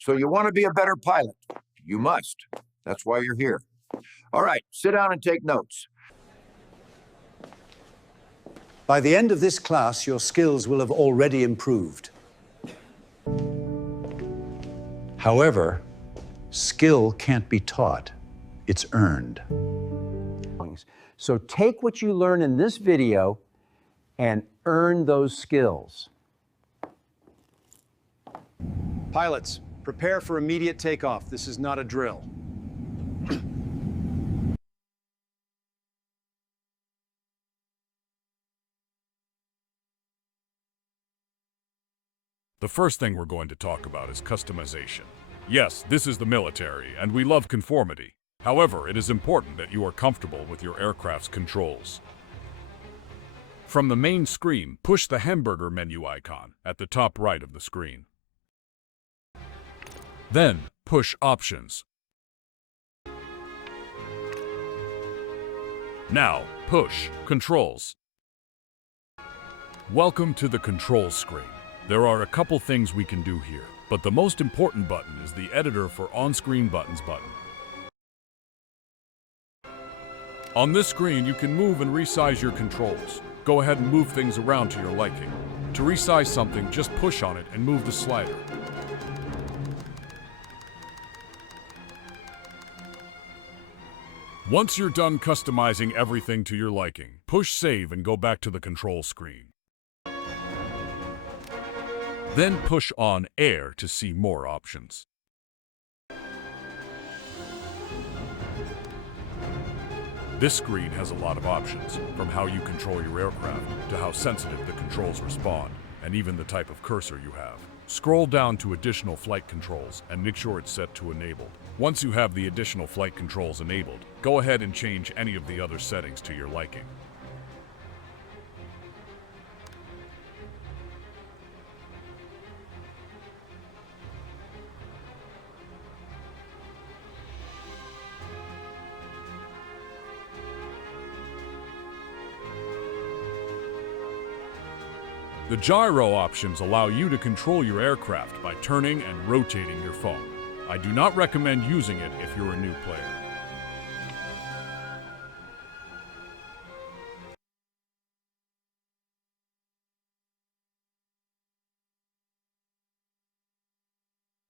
So you want to be a better pilot? You must. That's why you're here. All right, sit down and take notes. By the end of this class, your skills will have already improved. However, skill can't be taught. It's earned. So take what you learn in this video and earn those skills. Pilots, prepare for immediate takeoff. This is not a drill. The first thing we're going to talk about is customization. Yes, this is the military, and we love conformity. However, it is important that you are comfortable with your aircraft's controls. From the main screen, push the hamburger menu icon at the top right of the screen. Then, push Options. Now, push Controls. Welcome to the controls screen. There are a couple things we can do here, but the most important button is the Editor for On-Screen Buttons button. On this screen, you can move and resize your controls. Go ahead and move things around to your liking. To resize something, just push on it and move the slider. Once you're done customizing everything to your liking, push Save and go back to the control screen. Then push on Air to see more options. This screen has a lot of options, from how you control your aircraft to how sensitive the controls respond, and even the type of cursor you have. Scroll down to Additional Flight Controls and make sure it's set to Enabled. Once you have the additional flight controls enabled, go ahead and change any of the other settings to your liking. The gyro options allow you to control your aircraft by turning and rotating your phone. I do not recommend using it if you're a new player.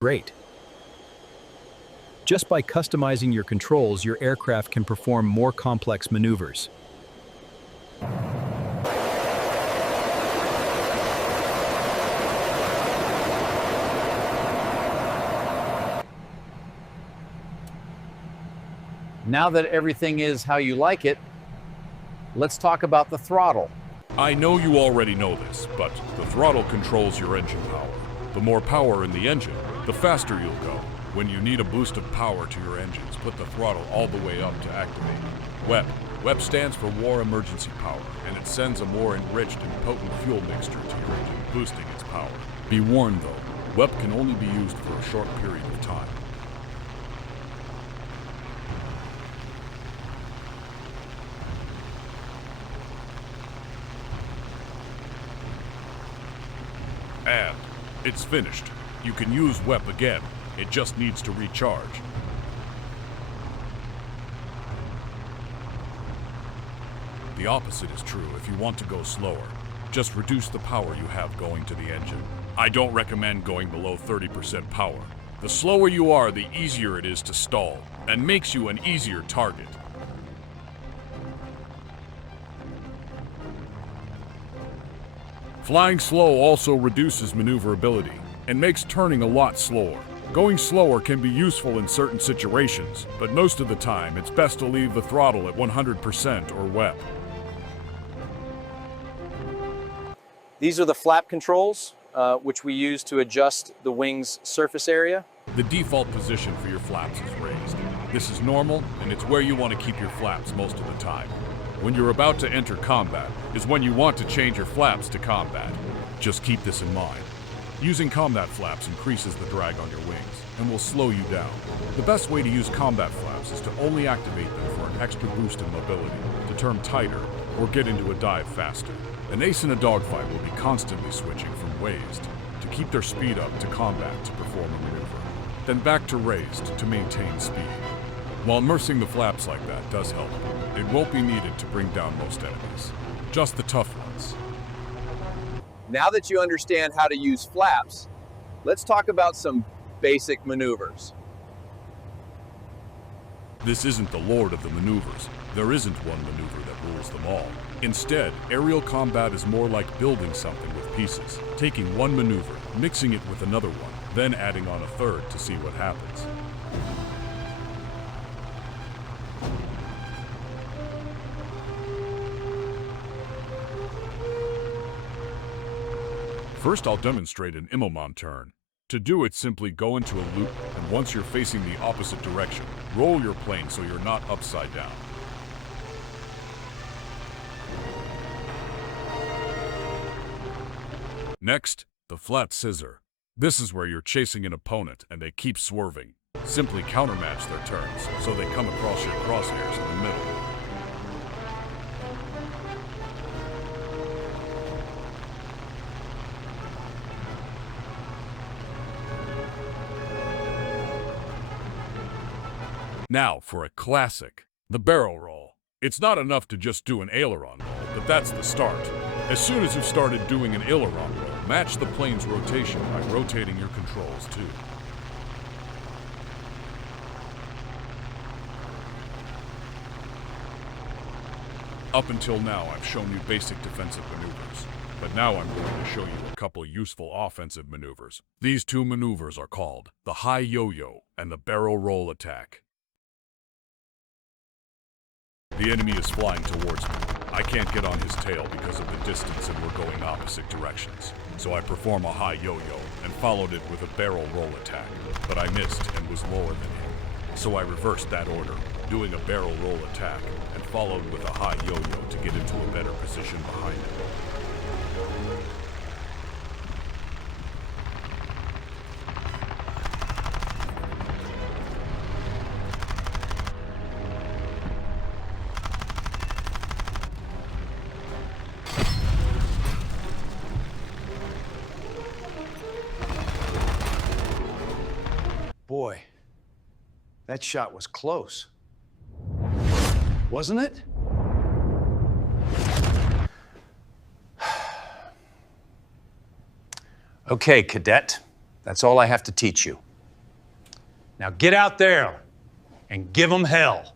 Great. Just by customizing your controls, your aircraft can perform more complex maneuvers. Now that everything is how you like it, let's talk about the throttle. I know you already know this, but the throttle controls your engine power. The more power in the engine, the faster you'll go. When you need a boost of power to your engines, put the throttle all the way up to activate. WEP. WEP stands for War Emergency Power, and it sends a more enriched and potent fuel mixture to your engine, boosting its power. Be warned though, WEP can only be used for a short period of time. And it's finished. You can use WEP again. It just needs to recharge. The opposite is true if you want to go slower. Just reduce the power you have going to the engine. I don't recommend going below 30% power. The slower you are, the easier it is to stall, and makes you an easier target. Flying slow also reduces maneuverability and makes turning a lot slower. Going slower can be useful in certain situations, but most of the time it's best to leave the throttle at 100% or WEP. These are the flap controls, which we use to adjust the wing's surface area. The default position for your flaps is raised. This is normal, and it's where you want to keep your flaps most of the time. When you're about to enter combat is when you want to change your flaps to combat. Just keep this in mind. Using combat flaps increases the drag on your wings and will slow you down. The best way to use combat flaps is to only activate them for an extra boost in mobility, to turn tighter, or get into a dive faster. An ace in a dogfight will be constantly switching from ways to keep their speed up to combat to perform a maneuver. then back to raised to maintain speed. While immersing the flaps like that does help, it won't be needed to bring down most enemies, just the tough ones. Now that you understand how to use flaps, let's talk about some basic maneuvers. This isn't the lord of the maneuvers. There isn't one maneuver that rules them all. Instead, aerial combat is more like building something with pieces, taking one maneuver, mixing it with another one, then adding on a third to see what happens. First, I'll demonstrate an Immelmann turn. To do it, simply go into a loop, and once you're facing the opposite direction, roll your plane so you're not upside down. Next, the flat scissor. This is where you're chasing an opponent and they keep swerving. Simply countermatch their turns so they come across your crosshairs in the middle. Now for a classic, the barrel roll. It's not enough to just do an aileron roll, but that's the start. As soon as you've started doing an aileron roll, match the plane's rotation by rotating your controls too. Up until now, I've shown you basic defensive maneuvers, but now I'm going to show you a couple useful offensive maneuvers. These two maneuvers are called the high yo-yo and the barrel roll attack. The enemy is flying towards me. I can't get on his tail because of the distance and we're going opposite directions. So I perform a high yo-yo and followed it with a barrel roll attack, but I missed and was lower than him. So I reversed that order, doing a barrel roll attack and followed with a high yo-yo to get into a better position behind him. Boy, that shot was close. Wasn't it? Okay, cadet. That's all I have to teach you. Now get out there and give them hell.